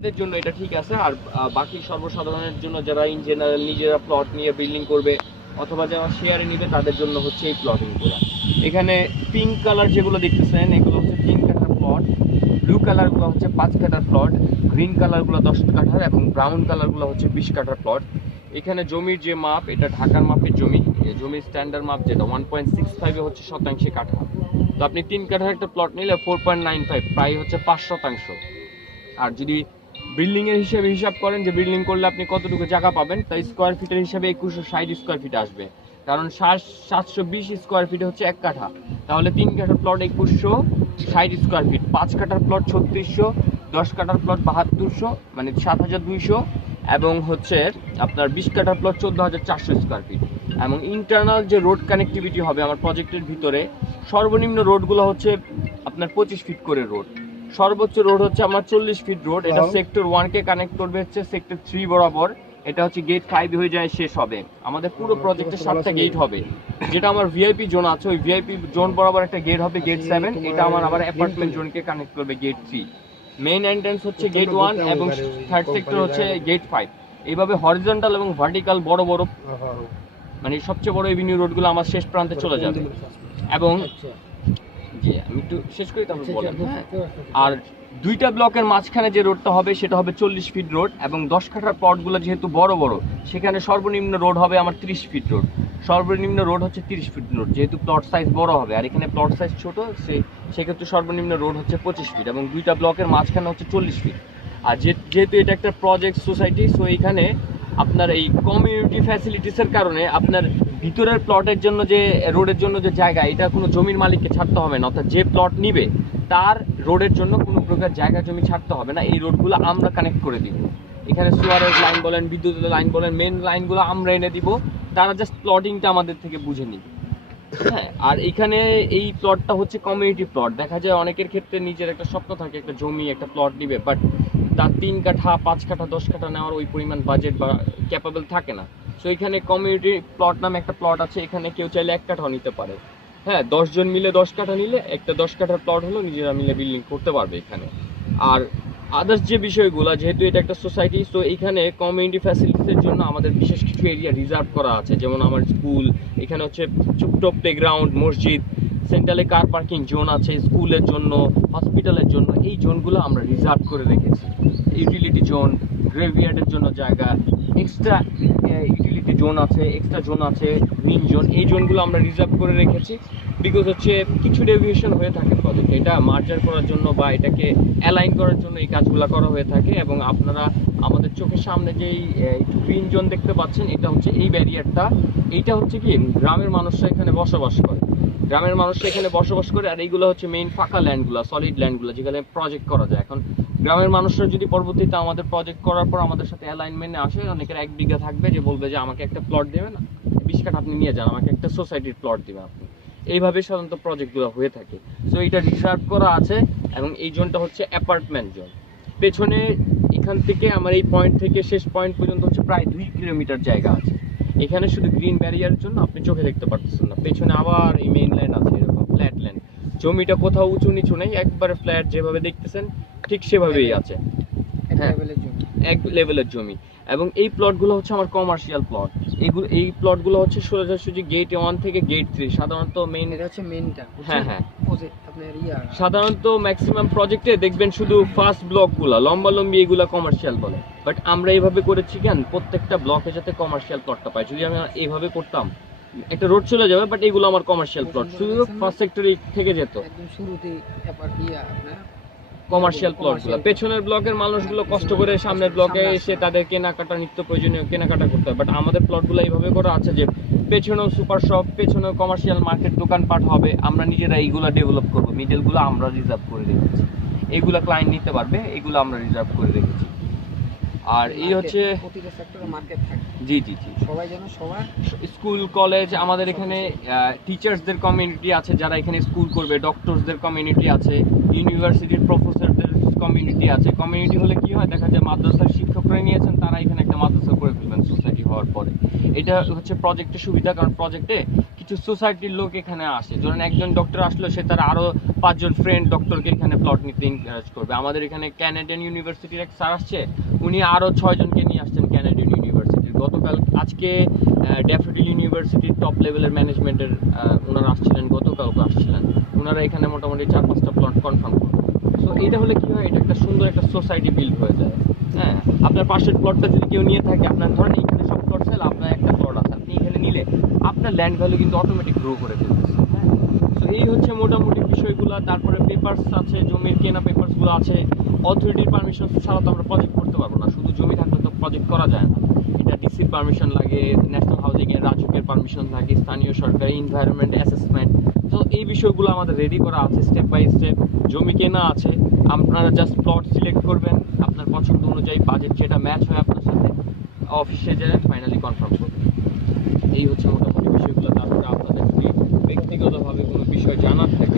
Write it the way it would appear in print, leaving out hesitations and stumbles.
দের জন্য এটা ঠিক আছে। আর বাকি সর্বসাধারণের জন্য যারা ইন জেনারেল নিজেরা প্লট নিয়ে বিল্ডিং করবে অথবা যারা শেয়ারে নিবে তাদের জন্য হচ্ছে এই প্লটিংগুলো। এখানে পিঙ্ক কালার যেগুলো দেখতেছেন এগুলো হচ্ছে 3 কাঠার প্লট, ব্লু কালারগুলো হচ্ছে 5 কাঠার প্লট, গ্রিন কালারগুলো 10 কাঠার এবং ব্রাউন কালারগুলো হচ্ছে 20 কাঠার প্লট। এখানে জমির যে মাপ এটা ঢাকার মাপের জমি, জমির স্ট্যান্ডার্ড মাপ যেটা 1.65 হচ্ছে শতাংশে কাঠা। তো আপনি 3 কাঠার একটা প্লট নিলে 4.95 প্রায় হচ্ছে 5%। আর যদি বিল্ডিং এর হিসেবে হিসাব করেন যে বিল্ডিং করলে আপনি কতটুকু জায়গা পাবেন, তাই স্কোয়ার ফিটের হিসাবে 2160 স্কোয়ার ফিট আসবে। কারণ 720 স্কোয়ার ফিট হচ্ছে 1 কাঠা, তাহলে 3 কাঠার প্লট 2160 স্কোয়ার ফিট, 5 কাঠার প্লট 3600, 10 কাঠার প্লট 7200 মানে 7200, এবং হচ্ছে আপনার 20 কাঠার প্লট 14400 স্কোয়ার ফিট। এবং ইন্টারনাল যে রোড কানেক্টিভিটি হবে আমার প্রজেক্টের ভিতরে, সর্বনিম্ন রোডগুলো হচ্ছে আপনার 25 ফিট করে রোড, সর্বোচ্চ রোড হচ্ছে আমার 40 ফিট রোড। এটা সেক্টর 1 কে কানেক্ট করবে হচ্ছে সেক্টর 3 বরাবর, এটা হচ্ছে গেট 5 হয়ে যায় শেষ হবে। আমাদের পুরো প্রজেক্টে 7টা গেট হবে। যেটা আমার ভিআইপি জোন আছে ওই ভিআইপি জোন বরাবর একটা গেট হবে গেট 7, এটা আমার আবার অ্যাপার্টমেন্ট জোনকে কানেক্ট করবে গেট 3। মেইন এন্ট্রান্স হচ্ছে গেট 1 এবং থার্ড সেক্টর হচ্ছে গেট 5। এইভাবে হরিজন্টাল এবং ভার্টিক্যাল বড় বড় মানে সবচেয়ে বড় এভিনিউ রোডগুলো আমার শেষ প্রান্তে চলে যাবে। এবং জি আমি একটু শেষ করি তারপর বলেন। আর দুইটা ব্লকের মাঝখানে যে রোডটা হবে সেটা হবে 40 ফিট রোড, এবং 10 কাঠার প্লটগুলো যেহেতু বড় বড় সেখানে সর্বনিম্ন রোড হবে আমার 30 ফিট রোড। সর্বনিম্ন রোড হচ্ছে 30 ফিট রোড, যেহেতু প্লট সাইজ বড় হবে আর এখানে প্লট সাইজ ছোট, সেক্ষেত্রে সর্বনিম্ন রোড হচ্ছে 25 ফিট এবং দুইটা ব্লকের মাঝখানে হচ্ছে 40 ফিট। আর যেহেতু এটা একটা প্রজেক্ট সোসাইটি, সো এখানে আপনার এই কমিউনিটি ফ্যাসিলিটিসের কারণে আপনার ভিতরের প্লটের জন্য যে রোডের জন্য যে জায়গা, এটা কোনো জমির মালিককে ছাড়তে হবে না, অর্থাৎ যে প্লট নিবে তার রোডের জন্য কোনো প্রকার জায়গা জমি ছাড়তে হবে না। এই রোডগুলো আমরা কানেক্ট করে দিব। এখানে সুয়ারের লাইন বলেন, বিদ্যুতের লাইন বলেন, মেন লাইনগুলো আমরা এনে দিব, তারা জাস্ট প্লটিংটা আমাদের থেকে বুঝে নিবে। হ্যাঁ, আর এখানে এই প্লটটা হচ্ছে কমিউনিটি প্লট। দেখা যায় অনেকের ক্ষেত্রে নিজের একটা স্বপ্ন থাকে একটা জমি একটা প্লট নিবে, বাট তার 3 কাঠা 5 কাঠা 10 কাঠা নেওয়ার ওই পরিমাণ বাজেট বা ক্যাপাবল থাকে না। সো এখানে কমিউনিটি প্লট নামে একটা প্লট আছে, এখানে কেউ চাইলে 1 কাঠাও নিতে পারে। হ্যাঁ, 10 জন মিলে 10 কাঠা নিলে একটা 10 কাঠার প্লট হলো, নিজেরা মিলে বিল্ডিং করতে পারবে এখানে। আর আদার্স যে বিষয়গুলো, যেহেতু এটা একটা সোসাইটি, সো এখানে কমিউনিটি ফ্যাসিলিটিসের জন্য আমাদের বিশেষ কিছু এরিয়া রিজার্ভ করা আছে। যেমন আমার স্কুল, এখানে হচ্ছে ছোট্ট প্লেগ্রাউন্ড, মসজিদ, সেন্ট্রালে কার পার্কিং জোন আছে, স্কুলের জন্য, হসপিটালের জন্য, এই জোনগুলো আমরা রিজার্ভ করে রেখেছি। ইউটিলিটি জোন, গ্রেভিয়ার্ডের জন্য জায়গা, এক্সট্রা ইউটিলিটি জোন আছে, এক্সট্রা জোন আছে, গ্রিন জোন, এই জোনগুলো আমরা রিজার্ভ করে রেখেছি। বিকজ হচ্ছে কিছু ডেভিয়েশন হয়ে থাকে প্রজেক্ট, এটা মার্জার করার জন্য বা এটাকে অ্যালাইন করার জন্য এই কাজগুলো করা হয়ে থাকে। এবং আপনারা আমাদের চোখের সামনে যেই একটু গ্রিন জোন দেখতে পাচ্ছেন, এটা হচ্ছে এই ব্যারিয়ারটা। এইটা হচ্ছে কি গ্রামের মানুষরা এখানে বসবাস করে, গ্রামের মানুষরা এখানে বসবাস করে। আর এইগুলো হচ্ছে মেইন ফাঁকা ল্যান্ডগুলো, সলিড ল্যান্ডগুলো যেখানে প্রজেক্ট করা যায়। এখন গ্রামের মানুষরা যদি পরবর্তীতে আমাদের প্রজেক্ট করার পর আমাদের সাথে অ্যালাইনমেন্টে আসে, অনেকের 1 বিঘা থাকবে, যে বলবে যে আমাকে একটা প্লট দেবেন, 20 কাঠা আপনি নিয়ে যান, আমাকে একটা সোসাইটির প্লট দেবেন আপনি। এইভাবে সাধারণত প্রজেক্টগুলো হয়ে থাকে। সো এটা রিজার্ভ করা আছে এবং এই জোনটা হচ্ছে অ্যাপার্টমেন্ট জোন। পেছনে এখান থেকে আমার এই পয়েন্ট থেকে শেষ পয়েন্ট পর্যন্ত হচ্ছে প্রায় 2 কিলোমিটার জায়গা আছে। এখানে শুধু গ্রিন ব্যারিয়ারের জন্য আপনি চোখে দেখতে পারতেছেন না। পেছনে আবার এই মেইন ল্যান্ড আছে, এরকম ফ্ল্যাট ল্যান্ড, জমিটা কোথাও উঁচু নিচু নেই, একবারে ফ্ল্যাট যেভাবে দেখতেছেন ঠিক সেভাবেই আছে, এক লেভেলের জমি। এবং এই প্লটগুলো হচ্ছে আমার কমার্শিয়াল প্লট। এই প্লটগুলো হচ্ছে সোজাসুজি গেট 1 থেকে গেট 3। সাধারণত মেইন এটা হচ্ছে মেইনটা। হ্যাঁ হ্যাঁ, আপনার সাধারণত ম্যাক্সিমাম প্রজেক্টে দেখবেন শুধু ফার্স্ট ব্লকগুলো লম্বালম্বি এগুলো কমার্শিয়াল বলে, বাট আমরা এইভাবে করেছি কেন, প্রত্যেকটা ব্লকে যাতে কমার্শিয়াল প্লটটা পাই। যদি আমি এইভাবে করতাম একটা রোড চলে যাবে, বাট এগুলো আমার কমার্শিয়াল প্লট, শুধু ফার্স্ট সেক্টরে থেকে যেত একদম শুরুতেই আপনার কমার্শিয়াল প্লটগুলো। পেছনের ব্লকের মানুষগুলো কষ্ট করে সামনের ব্লকে এসে তাদের কেনাকাটা, নিত্য প্রয়োজনীয় কেনাকাটা করতে হয়। বাট আমাদের প্লটগুলো এইভাবে করা আছে যে পেছনেও সুপার শপ, পেছনেও কমার্শিয়াল মার্কেট, দোকানপাট হবে, আমরা নিজেরা এইগুলো ডেভেলপ করবো। মিডলগুলো আমরা রিজার্ভ করে রেখেছি, এইগুলো ক্লায়েন্ট নিতে পারবে, এগুলো আমরা রিজার্ভ করে রেখেছি। আর এই হচ্ছে প্রতিটা সেক্টরে মার্কেট থাকে। জি জি জি, সবাই যেন সবার স্কুল কলেজ, আমাদের এখানে টিচার্সদের কমিউনিটি আছে যারা এখানে স্কুল করবে, ডক্টরসদের কমিউনিটি আছে, ইউনিভার্সিটির প্রফেসরদের কমিউনিটি আছে। কমিউনিটি হলে কি হয়, দেখা যায় মাদ্রাসার শিক্ষকরা নিয়েছেন, তারা এখানে একটা মাদ্রাসা করে ফেলবেন সোসাইটি হওয়ার পরে। এটা হচ্ছে প্রজেক্টের সুবিধা, কারণ প্রজেক্টে কিছু সোসাইটির লোক এখানে আসে, ধরেন একজন ডক্টর আসলো, সে তার আরো 5 জন ফ্রেন্ড ডক্টরকে এখানে প্লট নিতে এনকারেজ করবে। আমাদের এখানে ক্যানাডিয়ান ইউনিভার্সিটির এক স্যার আসছে, উনি আরো 6 জনকে নিয়ে আসছেন ক্যানাডিয়ান ইউনিভার্সিটির। গতকাল আজকে ড্যাফোডিল ইউনিভার্সিটির টপ লেভেলের ম্যানেজমেন্টের ওনারা আসছিলেন, গতকালকে আসছিলেন। ওনারা এখানে মোটামুটি 4-5টা প্লট কনফার্ম করবে। সো এইটা হলে কি হয়, এটা একটা সুন্দর একটা সোসাইটি বিল্ড হয়ে যায়। হ্যাঁ, আপনার পাশের প্লটটা যদি কেউ নিয়ে থাকে, আপনার ধরেন এখানে সব প্লট সেল, আপনার একটা প্লট আছে, আপনি এখানে নিলে আপনার ল্যান্ড ভ্যালু কিন্তু অটোমেটিক গ্রো করে ফেলতেছে। হ্যাঁ, তো এই হচ্ছে মোটামুটি বিষয়গুলো। তারপরে পেপারস আছে, জমির কেনা পেপারসগুলো আছে। অথরিটির পারমিশন ছাড়া তো আমরা প্রজেক্ট করতে পারবো না, শুধু জমি থাকলে তো প্রজেক্ট করা যায় না। এটা ডিসির পারমিশন লাগে, ন্যাশনাল হাউজিং এর রাজুকের পারমিশন লাগে, স্থানীয় সরকারের এনভায়রনমেন্ট অ্যাসেসমেন্ট। তো এই বিষয়গুলো আমাদের রেডি করা আছে স্টেপ বাই স্টেপ। জমি কেনা আছে, আপনারা জাস্ট প্লট সিলেক্ট করবেন, আপনার পছন্দ অনুযায়ী বাজেট যেটা ম্যাচ হয় আপনার সাথে, অফিসে যেয়ে ফাইনালি কনফার্ম করবেন। এই হচ্ছে মোটামুটি বিষয়গুলো। তারপরে আপনাদের যদি ব্যক্তিগতভাবে কোনো বিষয় জানার থাকে